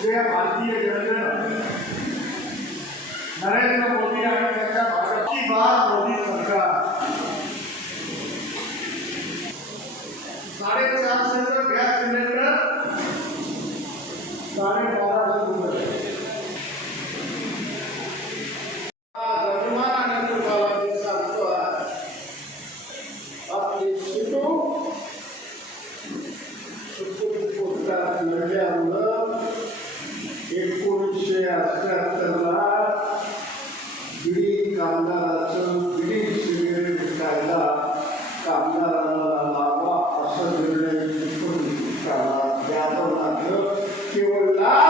ये भारतीय जनता नरेंद्र मोदी हमें कहता भारत की बार मोदी सरकार। साढ़े चार सौ गैस सिलेंडर, साढ़े बारह सौ रुपये। एकोणीसशे अठ्याहत्तरला बिडी कामगाराचं बिडी सिगरेट कायदा कामगाराला लावा असा निर्णय सुप्रीम कोर्टाला द्यावं लागलं केवळ लाभ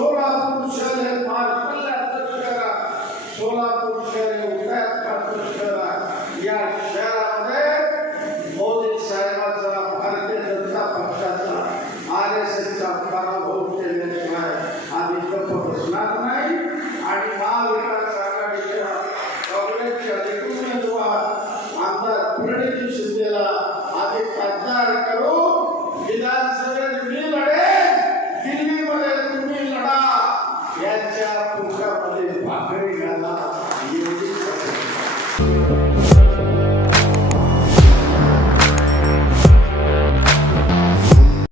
सोलापूर शहर हे फार कल्याणचं शहर आहे. सोलापूर शहर हे उदयात्मक शहर आहे. या शहरामध्ये मोदी साहेबांचा भारतीय जनता पक्षाचा आर एस एसचा पराभव केल्याशिवाय आम्ही गप्प बसणार नाही. आणि महाविकास आघाडीच्या काँग्रेसच्या उमेदवार आमदार प्रणिती शिंदेला आम्ही खासदार करू.